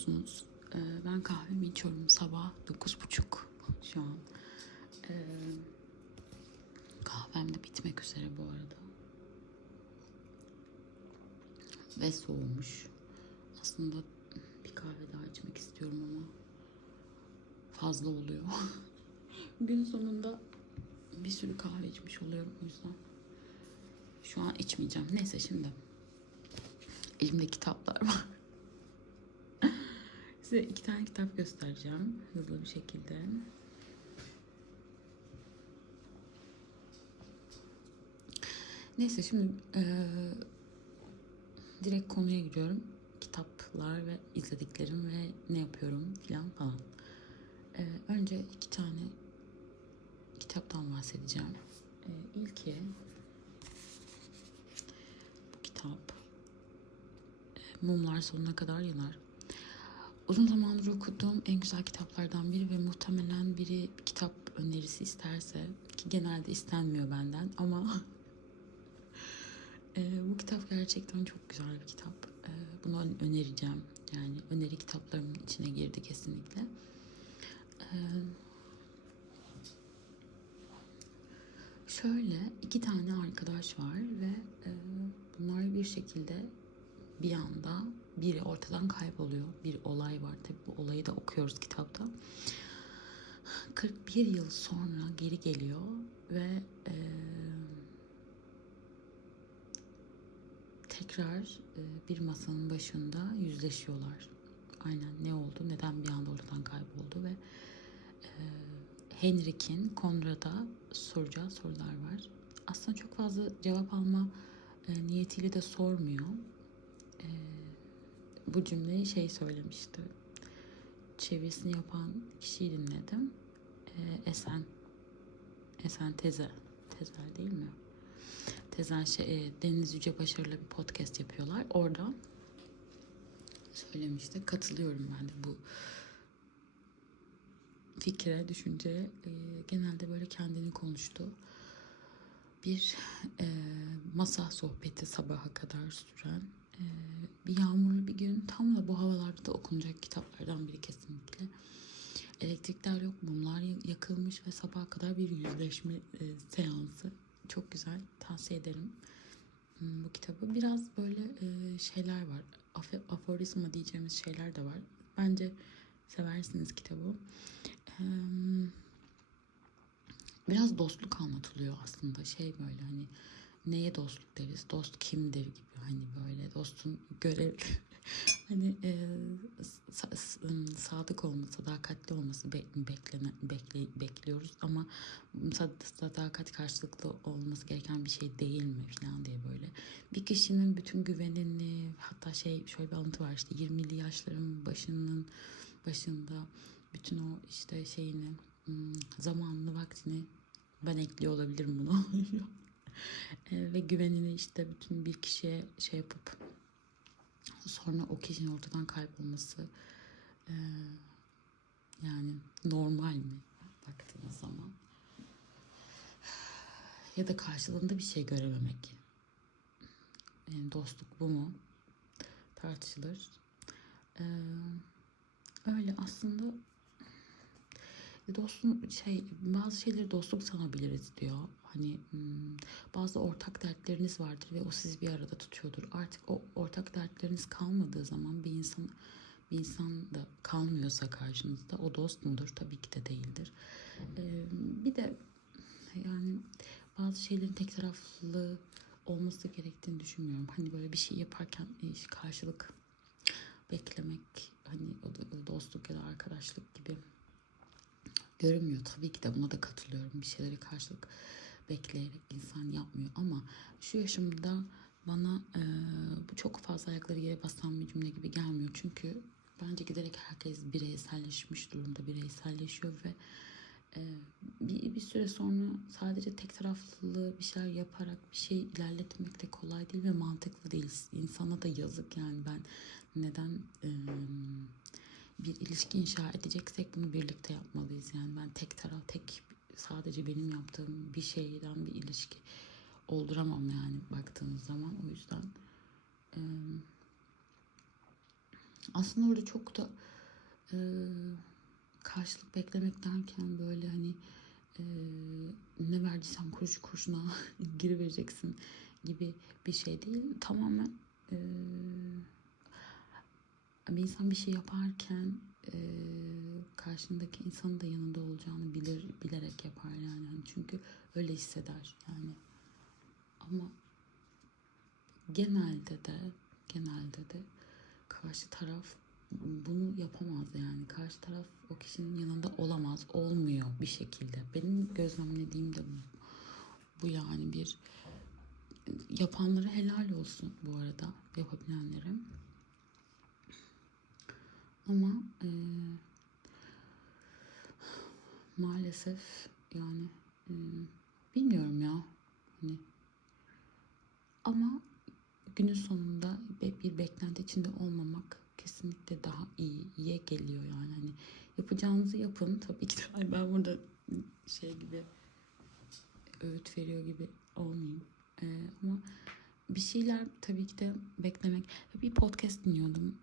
Yapıyorsunuz? Ee, ben kahvemi içiyorum sabah 9.30 şu an. Ee, kahvem de bitmek üzere bu arada. Ve soğumuş. Aslında bir kahve daha içmek istiyorum ama fazla oluyor. Gün sonunda bir sürü kahve içmiş oluyorum o yüzden. Şu an içmeyeceğim. Neyse şimdi. Elimde kitaplar var. Size iki tane kitap göstereceğim hızlı bir şekilde. Neyse şimdi eee, direkt konuya giriyorum. Kitaplar ve izlediklerim ve ne yapıyorum filan falan. Eee, önce iki tane kitaptan bahsedeceğim. Eee ilki bu kitap. Eee, Mumlar sonuna kadar yanar. Uzun zamandır okuduğum en güzel kitaplardan biri ve muhtemelen biri bir kitap önerisi isterse ki genelde istenmiyor benden ama e, bu kitap gerçekten çok güzel bir kitap. E, bunu ön- önereceğim. Yani öneri kitaplarımın içine girdi kesinlikle. E, şöyle iki tane arkadaş var ve e, bunlar bir şekilde bir anda biri ortadan kayboluyor. Bir olay var. Tabii bu olayı da okuyoruz kitapta. 41 yıl sonra geri geliyor ve e, tekrar e, bir masanın başında yüzleşiyorlar. Aynen ne oldu, neden bir anda ortadan kayboldu ve e, Henrik'in Konrad'a soracağı sorular var. Aslında çok fazla cevap alma e, niyetiyle de sormuyor e, bu cümleyi şey söylemişti. Çevirisini yapan kişiyi dinledim. E, Esen. Esen Teze. Tezel değil mi? Tezel şey, e, Deniz Yüce Başarı'yla bir podcast yapıyorlar. Orada söylemişti. Katılıyorum ben de bu fikre, düşünceye. E, genelde böyle kendini konuştu. Bir e, masa sohbeti sabaha kadar süren bir yağmurlu bir gün tam da bu havalarda da okunacak kitaplardan biri kesinlikle. Elektrikler yok, mumlar yakılmış ve sabaha kadar bir yüzleşme e, seansı. Çok güzel, tavsiye ederim hmm, bu kitabı. Biraz böyle e, şeyler var, Afe, aforizma diyeceğimiz şeyler de var. Bence seversiniz kitabı. Biraz dostluk anlatılıyor aslında şey böyle hani neye dostluk deriz? Dost kimdir gibi hani böyle dostun görev hani e, sadık olması sadakatli olması be- beklenen bekle, bekliyoruz ama sad- sadakat karşılıklı olması gereken bir şey değil mi falan diye böyle. Bir kişinin bütün güvenini hatta şey şöyle bir alıntı var işte 20'li yaşların başının başında bütün o işte şeyini ım, zamanını vaktini ben ekliyor olabilirim bunu. E, ve güvenini işte bütün bir kişiye şey yapıp sonra o kişinin ortadan kaybolması e, yani normal mi baktığınız zaman? Ya da karşılığında bir şey görememek. Yani dostluk bu mu? Tartışılır. E, öyle aslında dostun şey bazı şeyleri dostluk sanabiliriz diyor. Hani hmm, bazı ortak dertleriniz vardır ve o sizi bir arada tutuyordur. Artık o ortak dertleriniz kalmadığı zaman bir insan bir insan da kalmıyorsa karşınızda o dost mudur? Tabii ki de değildir. Ee, bir de yani bazı şeylerin tek taraflı olması gerektiğini düşünmüyorum. Hani böyle bir şey yaparken e, karşılık beklemek hani dostluk ya da arkadaşlık gibi görünmüyor. Tabii ki de buna da katılıyorum. Bir şeyleri karşılık bekleyerek insan yapmıyor ama şu yaşımda bana e, çok fazla ayakları yere basan bir cümle gibi gelmiyor. Çünkü bence giderek herkes bireyselleşmiş durumda, bireyselleşiyor ve e, bir, bir süre sonra sadece tek taraflı bir şeyler yaparak bir şey ilerletmek de kolay değil ve mantıklı değil. İnsana da yazık yani ben neden e, bir ilişki inşa edeceksek bunu birlikte yapmalıyız. Yani ben tek taraf, tek sadece benim yaptığım bir şeyden bir ilişki olduramam yani baktığınız zaman. O yüzden e, aslında orada çok da e, karşılık beklemek derken böyle hani e, ne verdiysen kuruş kuruşuna geri gibi bir şey değil. Tamamen e, bir insan bir şey yaparken e, karşındaki insanın da yanında olacağını bilir bilerek yapar yani. Hani çünkü öyle hisseder yani. Ama genelde de genelde de karşı taraf bunu yapamaz yani. Karşı taraf o kişinin yanında olamaz, olmuyor bir şekilde. Benim gözlemlediğim de bu. Bu yani bir yapanlara helal olsun bu arada yapabilenlere. Ama e, maalesef yani e, bilmiyorum ya hani ama günün sonunda bir beklenti içinde olmamak kesinlikle daha iyi, iyiye geliyor yani. Hani yapacağınızı yapın. Tabii ki de ay ben burada şey gibi öğüt veriyor gibi olmayayım. Ee, ama bir şeyler tabii ki de beklemek. Bir podcast dinliyordum.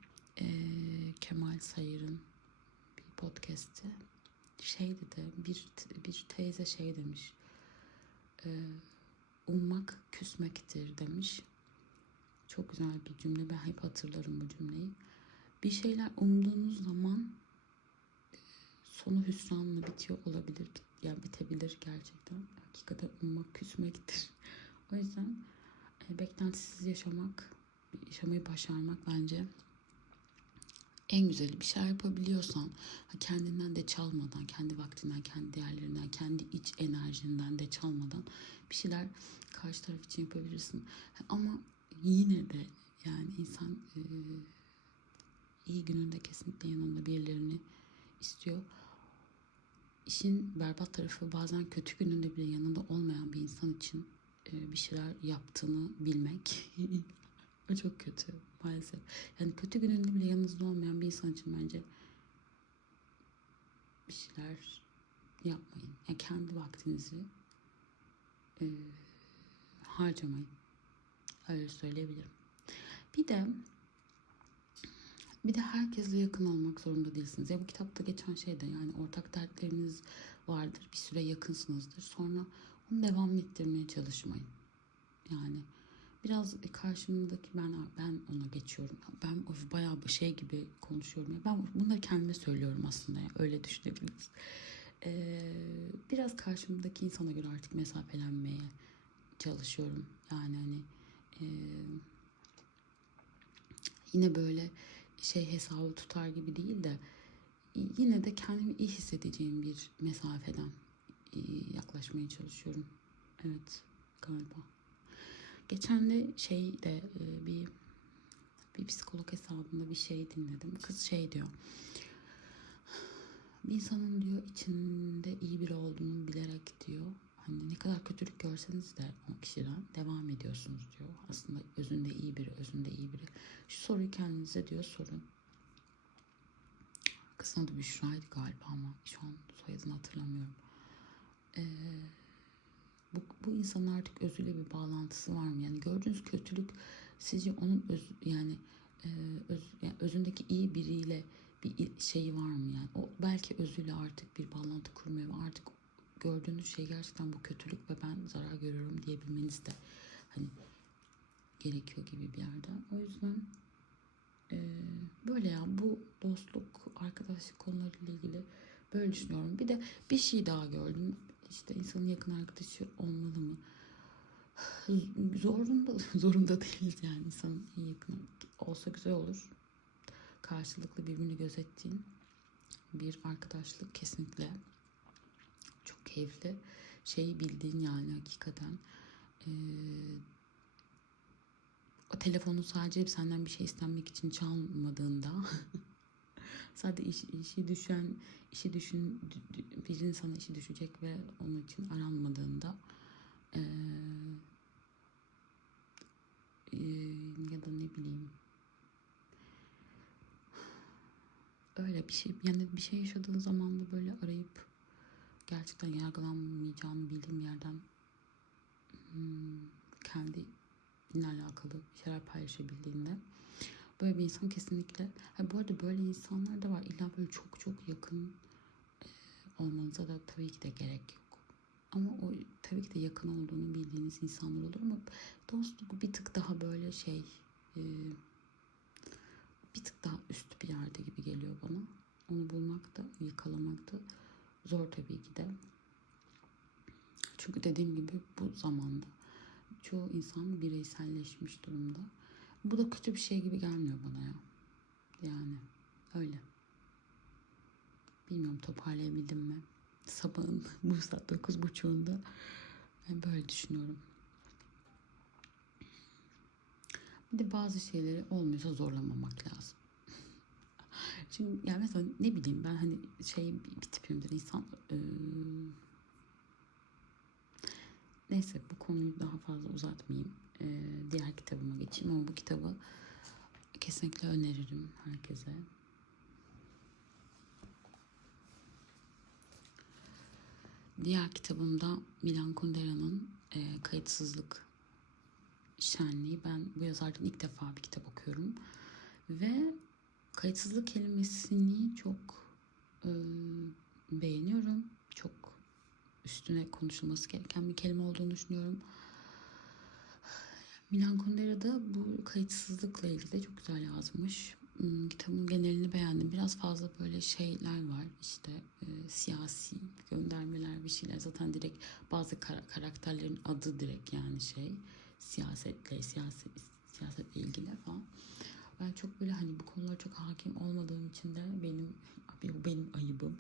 Ee, Kemal Sayır'ın bir podcast'i. Şey dedi, bir, bir teyze şey demiş. Ee, ummak küsmektir demiş. Çok güzel bir cümle. Ben hep hatırlarım bu cümleyi. Bir şeyler umduğunuz zaman e, sonu hüsranla bitiyor olabilir. Yani bitebilir gerçekten. Hakikaten ummak küsmektir. O yüzden e, beklentisiz yaşamak, yaşamayı başarmak bence en güzeli bir şey yapabiliyorsan kendinden de çalmadan, kendi vaktinden, kendi değerlerinden, kendi iç enerjinden de çalmadan bir şeyler karşı taraf için yapabilirsin. Ama yine de yani insan iyi gününde kesinlikle yanında birilerini istiyor. İşin berbat tarafı bazen kötü gününde bile yanında olmayan bir insan için bir şeyler yaptığını bilmek. o çok kötü maalesef. Yani kötü gününde bile yanınızda olmayan bir insan için bence bir şeyler yapmayın. Yani kendi vaktinizi e, harcamayın. Öyle söyleyebilirim. Bir de bir de herkesle yakın olmak zorunda değilsiniz. Ya bu kitapta geçen şey de yani ortak dertleriniz vardır. Bir süre yakınsınızdır. Sonra onu devam ettirmeye çalışmayın. Yani biraz karşımdaki ben ben ona geçiyorum. Ben bayağı bir şey gibi konuşuyorum. Ben bunları kendime söylüyorum aslında. Ya. Öyle düşünebiliriz. Ee, biraz karşımdaki insana göre artık mesafelenmeye çalışıyorum. Yani hani e, yine böyle şey hesabı tutar gibi değil de yine de kendimi iyi hissedeceğim bir mesafeden yaklaşmaya çalışıyorum. Evet galiba. Geçen de şey de bir bir psikolog hesabında bir şey dinledim. Kız şey diyor. Bir insanın diyor içinde iyi biri olduğunu bilerek diyor. Hani ne kadar kötülük görseniz de o kişiden devam ediyorsunuz diyor. Aslında özünde iyi biri, özünde iyi biri. Şu soruyu kendinize diyor sorun. Kızın adı Büşra'ydı galiba ama şu an soyadını hatırlamıyorum. Ee, bu, bu insanın artık özüyle bir bağlantısı var mı? Yani gördüğünüz kötülük sizce onun öz, yani, e, öz, yani özündeki iyi biriyle bir şeyi var mı yani? O belki özüyle artık bir bağlantı kurmuyor ve artık gördüğünüz şey gerçekten bu kötülük ve ben zarar görüyorum diyebilmeniz de hani gerekiyor gibi bir yerde. O yüzden e, böyle ya bu dostluk, arkadaşlık konularıyla ilgili böyle düşünüyorum. Bir de bir şey daha gördüm. İşte insanın yakın arkadaşı olmalı mı? Zorunda zorunda değiliz yani insanın yakın olsa güzel olur. Karşılıklı birbirini gözettiğin bir arkadaşlık kesinlikle çok keyifli. Şeyi bildiğin yani hakikaten ee, o telefonu sadece senden bir şey istenmek için çalmadığında sadece iş, işi düşen işi düşün birinin sana işi düşecek ve onun için aranmadığında ee, e, ya da ne bileyim. Öyle bir şey yani bir şey yaşadığın zaman da böyle arayıp gerçekten yargılanmayacağını bildiğim yerden hmm, kendi alakalı bir şeyler paylaşabildiğinde Böyle bir insan kesinlikle. Ha, bu arada böyle insanlar da var. İlla böyle çok çok yakın e, olmanıza da tabii ki de gerek yok. Ama o tabii ki de yakın olduğunu bildiğiniz insanlar olur ama dostluk bir tık daha böyle şey e, bir tık daha üst bir yerde gibi geliyor bana. Onu bulmak da yakalamak da zor tabii ki de. Çünkü dediğim gibi bu zamanda çoğu insan bireyselleşmiş durumda. Bu da kötü bir şey gibi gelmiyor bana ya. Yani öyle. Bilmiyorum toparlayabildim mi? Sabahın bu saat dokuz buçuğunda ben böyle düşünüyorum. Bir de bazı şeyleri olmuyorsa zorlamamak lazım. Şimdi yani mesela ne bileyim ben hani şey bir, bir tipimdir insan eee, neyse bu konuyu daha fazla uzatmayayım. Eee, diğer kitabıma geçeyim ama bu kitabı kesinlikle öneririm herkese. Diğer kitabımda Milan Kundera'nın eee, Kayıtsızlık Şenliği. Ben bu yazardan ilk defa bir kitap okuyorum. Ve kayıtsızlık kelimesini çok e, beğeniyorum. Çok üstüne konuşulması gereken bir kelime olduğunu düşünüyorum. Milan Kundera da bu kayıtsızlıkla ilgili de çok güzel yazmış. Hmm, Kitabın genelini beğendim. Biraz fazla böyle şeyler var. İşte e, siyasi göndermeler bir şeyler. Zaten direkt bazı kara- karakterlerin adı direkt yani şey siyasetle, siyaset siyasetle ilgili falan. Ben çok böyle hani bu konulara çok hakim olmadığım için de benim abi bu benim ayıbım.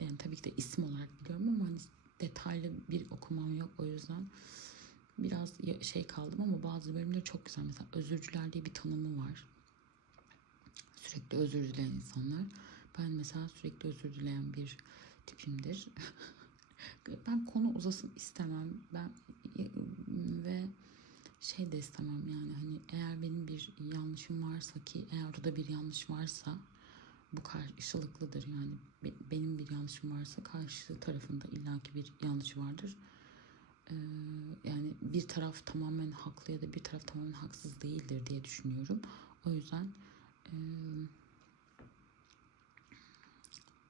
Yani tabii ki de isim olarak biliyorum ama hani detaylı bir okumam yok o yüzden biraz şey kaldım ama bazı bölümleri çok güzel. Mesela özürcüler diye bir tanımı var. Sürekli özür dileyen insanlar. Ben mesela sürekli özür dileyen bir tipimdir. ben konu uzasın istemem. Ben ve şey de istemem yani hani eğer benim bir yanlışım varsa ki eğer orada bir yanlış varsa bu karşılıklıdır yani Be- benim bir yanlışım varsa karşı tarafında illaki bir yanlışı vardır. Yani bir taraf tamamen haklı ya da bir taraf tamamen haksız değildir diye düşünüyorum. O yüzden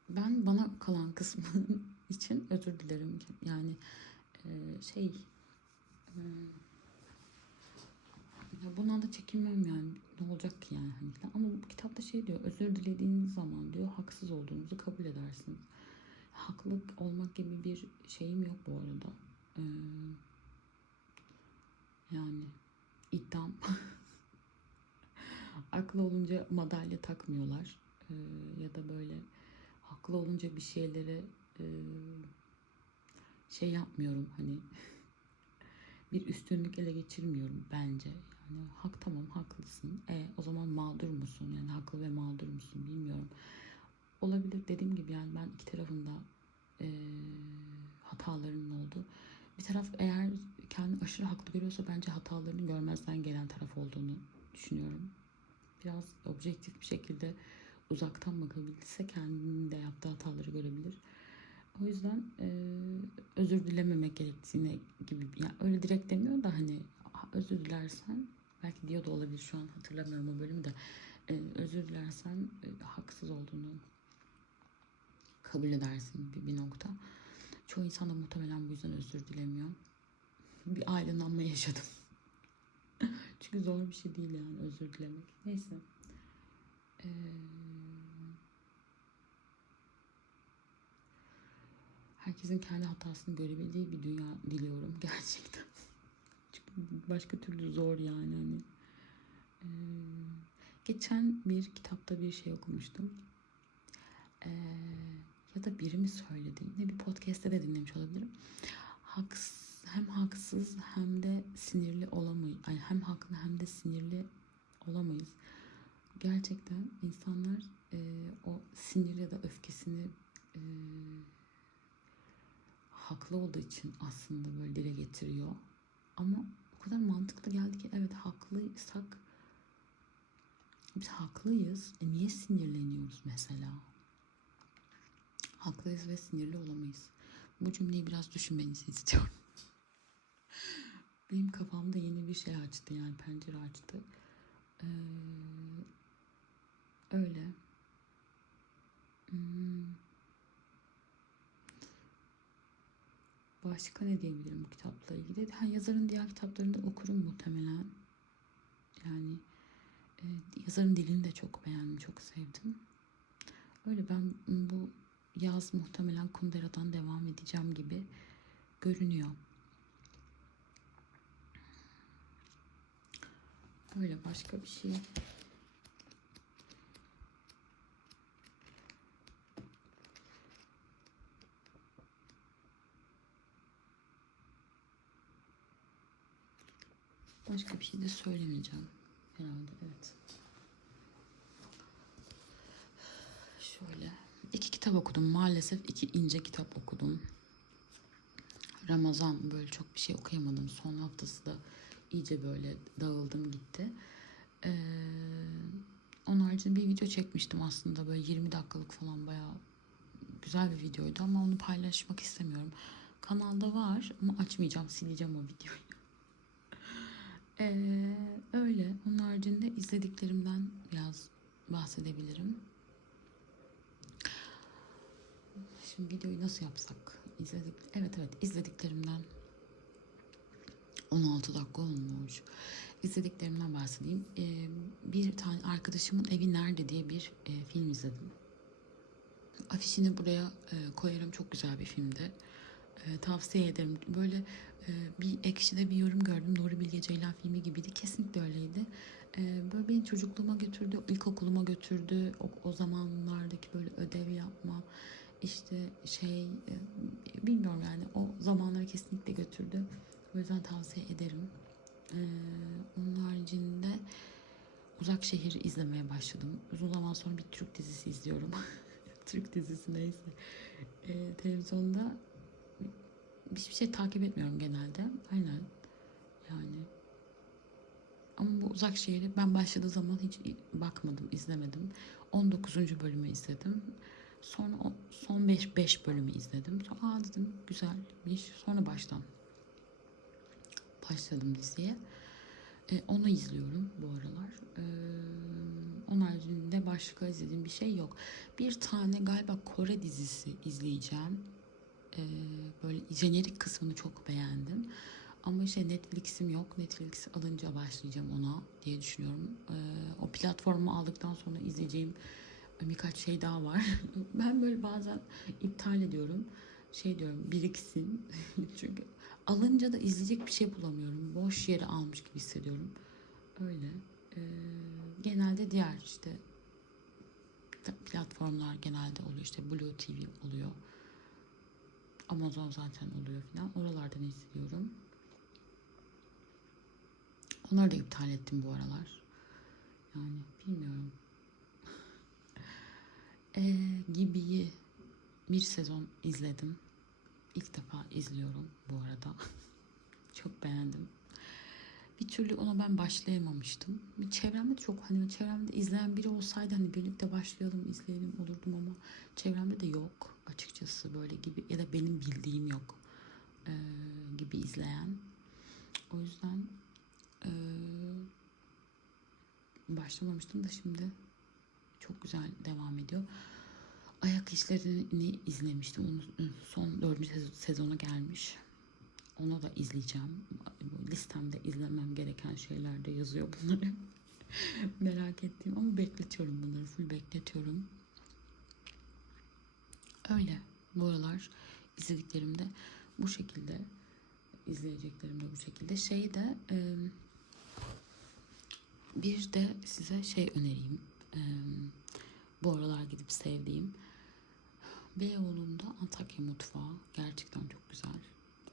ben bana kalan kısmı için özür dilerim. Yani şey ya bundan da çekinmem yani. Ne olacak ki yani hani. Ama bu kitapta şey diyor. Özür dilediğiniz zaman diyor haksız olduğunuzu kabul edersiniz. Haklı olmak gibi bir şeyim yok bu arada. Ee, yani iddiam. Aklı olunca madalya takmıyorlar. Ee, ya da böyle haklı olunca bir şeylere e, şey yapmıyorum hani bir üstünlük ele geçirmiyorum bence. Yani hak tamam haklısın. E o zaman mağdur musun? Yani haklı ve mağdur musun bilmiyorum. Olabilir dediğim gibi yani ben iki tarafında e, hatalarının olduğu. Bir taraf eğer kendini aşırı haklı görüyorsa bence hatalarını görmezden gelen taraf olduğunu düşünüyorum. Biraz objektif bir şekilde uzaktan bakabilirse kendinin de yaptığı hataları görebilir. O yüzden e, özür dilememek gerektiğine gibi yani öyle direkt demiyor da hani ha- özür dilersen belki diyor da olabilir şu an hatırlamıyorum o bölümü de e, özür dilersen e, haksız olduğunu kabul edersin bir, bir nokta. Çoğu insan da muhtemelen bu yüzden özür dilemiyor. Bir aydınlanma yaşadım. Çünkü zor bir şey değil yani özür dilemek. Neyse. Ee, herkesin kendi hatasını görebildiği bir dünya diliyorum gerçekten. Çünkü başka türlü zor yani hani. Ee, geçen bir kitapta bir şey okumuştum. Ee, ya da biri mi söyledi? Ne bir podcast'te de dinlemiş olabilirim. Haks, hem haksız hem de sinirli olamayız. Yani hem haklı hem de sinirli olamayız. Gerçekten insanlar e, o sinir ya da öfkesini e, haklı olduğu için aslında böyle dile getiriyor. Ama o kadar mantıklı geldi ki evet haklıysak biz haklıyız. E niye sinirleniyoruz mesela? Haklıyız ve sinirli olamayız. Bu cümleyi biraz düşünmenizi istiyorum. Benim kafamda yeni bir şey açtı yani pencere açtı. Ee, öyle. Hmm. Başka ne diyebilirim bu kitapla ilgili? Ha, yazarın diğer kitaplarını da okurum muhtemelen. Yani e, yazarın dilini de çok beğendim, çok sevdim. Öyle ben bu yaz muhtemelen Kundera'dan devam edeceğim gibi görünüyor. Öyle başka bir şey. Başka bir şey de söylemeyeceğim herhalde. Evet. Şöyle iki kitap okudum maalesef iki ince kitap okudum. Ramazan böyle çok bir şey okuyamadım. Son haftası da iyice böyle dağıldım gitti. Ee, onun haricinde bir video çekmiştim aslında böyle 20 dakikalık falan bayağı güzel bir videoydu ama onu paylaşmak istemiyorum. Kanalda var ama açmayacağım sileceğim o videoyu. Ee, öyle. Onun haricinde izlediklerimden biraz bahsedebilirim. Şimdi videoyu nasıl yapsak? İzledik. Evet evet izlediklerimden 16 dakika olmuş. İzlediklerimden bahsedeyim. Ee, bir tane arkadaşımın evi nerede diye bir e, film izledim. Afişini buraya e, koyarım. Çok güzel bir filmdi. E, tavsiye ederim. Böyle e, bir ekşide bir yorum gördüm. Nuri Bilge Ceylan filmi gibiydi. Kesinlikle öyleydi. E, böyle beni çocukluğuma götürdü. ilkokuluma götürdü. O, o zamanlardaki böyle ödev yapma işte şey e, bilmiyorum yani o zamanları kesinlikle götürdü. O yüzden tavsiye ederim. Ee, onun haricinde Uzak Şehir'i izlemeye başladım. Uzun zaman sonra bir Türk dizisi izliyorum. Türk dizisi neyse. Ee, televizyonda hiçbir şey takip etmiyorum genelde. Aynen. Yani. Ama bu Uzak Şehir'i ben başladığı zaman hiç bakmadım, izlemedim. 19. bölümü izledim. Sonra o son 5 5 bölümü izledim. Sonra aa dedim güzelmiş. Sonra baştan başladım diziye. E, onu izliyorum bu aralar. E, onun haricinde başka izlediğim bir şey yok. Bir tane galiba Kore dizisi izleyeceğim. E, böyle jenerik kısmını çok beğendim. Ama işte Netflix'im yok. Netflix alınca başlayacağım ona diye düşünüyorum. E, o platformu aldıktan sonra izleyeceğim birkaç şey daha var. ben böyle bazen iptal ediyorum. Şey diyorum biriksin. Çünkü alınca da izleyecek bir şey bulamıyorum. Boş yere almış gibi hissediyorum. Öyle. Ee, genelde diğer işte platformlar genelde oluyor. İşte Blue TV oluyor. Amazon zaten oluyor falan. Oralardan izliyorum. Onları da iptal ettim bu aralar. Yani bilmiyorum. Ee, Gibi'yi bir sezon izledim. İlk defa izliyorum bu arada. çok beğendim. Bir türlü ona ben başlayamamıştım. Bir çevremde çok hani çevremde izleyen biri olsaydı hani birlikte başlayalım izleyelim olurdum ama çevremde de yok açıkçası böyle gibi ya da benim bildiğim yok ee, gibi izleyen. O yüzden ee, başlamamıştım da şimdi çok güzel devam ediyor. Ayak işlerini izlemiştim. Onun son dördüncü sezona gelmiş. Onu da izleyeceğim. Listemde izlemem gereken şeyler de yazıyor bunları. Merak ettiğim ama bekletiyorum bunları. Full bekletiyorum. Öyle. Bu aralar izlediklerimde bu şekilde izleyeceklerim de bu şekilde. Şey de bir de size şey önereyim bu aralar gidip sevdiğim Beyoğlu'nda Antakya mutfağı gerçekten çok güzel.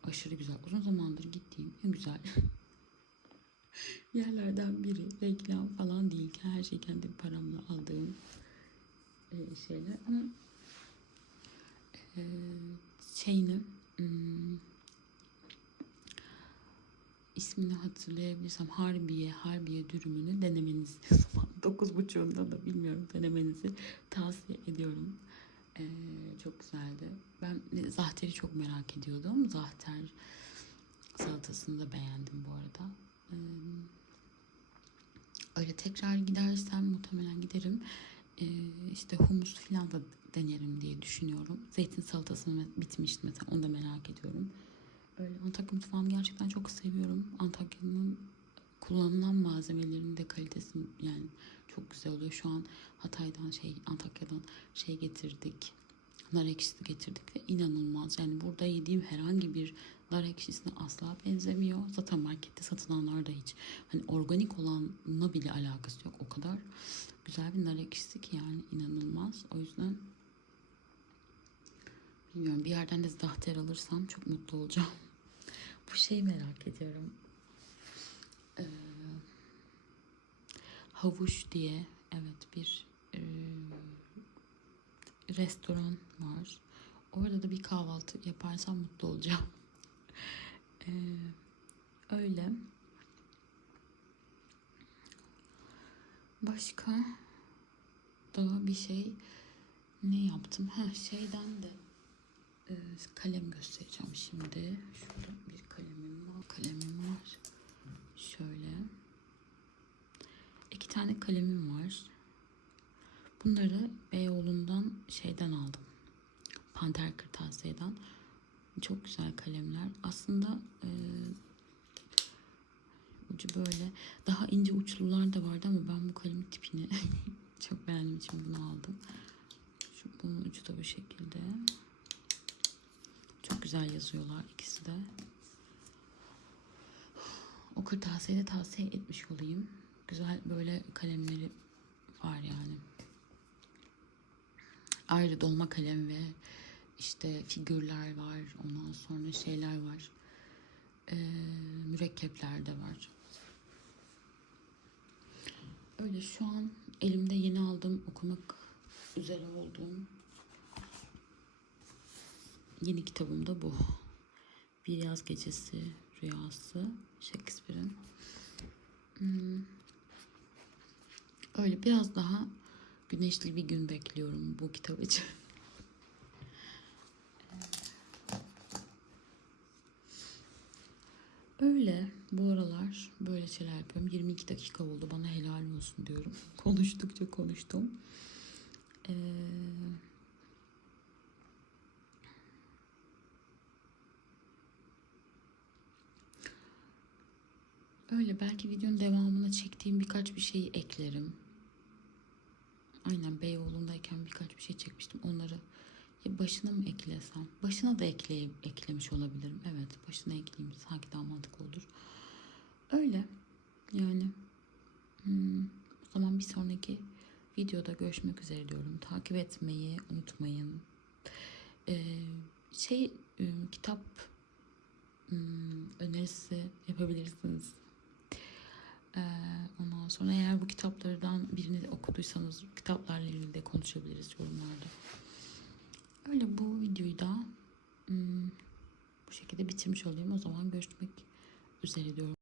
Aşırı güzel. Uzun zamandır gittiğim en güzel yerlerden biri. Reklam falan değil ki her şeyi kendi paramla aldığım şeyler. Ama şeyini hmm, ismini hatırlayabilirsem Harbiye, Harbiye dürümünü denemenizi zaman 9.30'unda da bilmiyorum denemenizi tavsiye ediyorum. Ee, çok güzeldi. Ben zahteri çok merak ediyordum. Zahter salatasını da beğendim bu arada. Ee, öyle tekrar gidersem muhtemelen giderim. Ee, işte humus falan da denerim diye düşünüyorum. Zeytin salatasını bitmişti mesela onu da merak ediyorum. Öyle Antakya mutfağını gerçekten çok seviyorum. Antakya'nın kullanılan malzemelerin de kalitesi yani çok güzel oluyor. Şu an Hatay'dan şey Antakya'dan şey getirdik. Nar ekşisi getirdik ve inanılmaz. Yani burada yediğim herhangi bir nar ekşisine asla benzemiyor. Zaten markette satılanlar da hiç hani organik olanla bile alakası yok. O kadar güzel bir nar ekşisi ki yani inanılmaz. O yüzden bilmiyorum bir yerden de zahter alırsam çok mutlu olacağım. Bu şeyi merak ediyorum. Ee, havuç diye evet bir e, restoran var. Orada da bir kahvaltı yaparsam mutlu olacağım. Ee, öyle. Başka daha bir şey ne yaptım? Ha şeyden de e, kalem göstereceğim şimdi. Şurada bir kalemim var. Kalemim var. Şöyle. İki tane kalemim var. Bunları Beyoğlu'ndan şeyden aldım. Panter Kırtasiye'den. Çok güzel kalemler. Aslında e, ucu böyle. Daha ince uçlular da vardı ama ben bu kalemin tipini çok beğendiğim için bunu aldım. Şu, bunun ucu da bu şekilde. Çok güzel yazıyorlar ikisi de. O kırtasiyeyi de tavsiye etmiş olayım. Güzel böyle kalemleri var yani. Ayrı dolma kalem ve işte figürler var. Ondan sonra şeyler var. Ee, mürekkepler de var. Öyle şu an elimde yeni aldığım okumak üzere olduğum yeni kitabım da bu. Bir Yaz Gecesi Rüyası Shakespeare'in. Hmm. Öyle biraz daha güneşli bir gün bekliyorum bu kitap için. Öyle bu aralar böyle şeyler yapıyorum. 22 dakika oldu bana helal olsun diyorum. Konuştukça konuştum. Ee, öyle belki videonun devamına çektiğim birkaç bir şeyi eklerim. Aynen Beyoğlu'ndayken birkaç bir şey çekmiştim. Onları ya başına mı eklesem? Başına da ekleyip eklemiş olabilirim. Evet, başına ekleyeyim. Sanki daha mantıklı olur. Öyle. Yani hmm, o zaman bir sonraki videoda görüşmek üzere diyorum. Takip etmeyi unutmayın. Ee, şey e, kitap hmm, önerisi yapabilirsiniz. Sonra eğer bu kitaplardan birini okuduysanız kitaplarla ilgili de konuşabiliriz yorumlarda. Öyle bu videoyu da hmm, bu şekilde bitirmiş olayım. O zaman görüşmek üzere diyorum.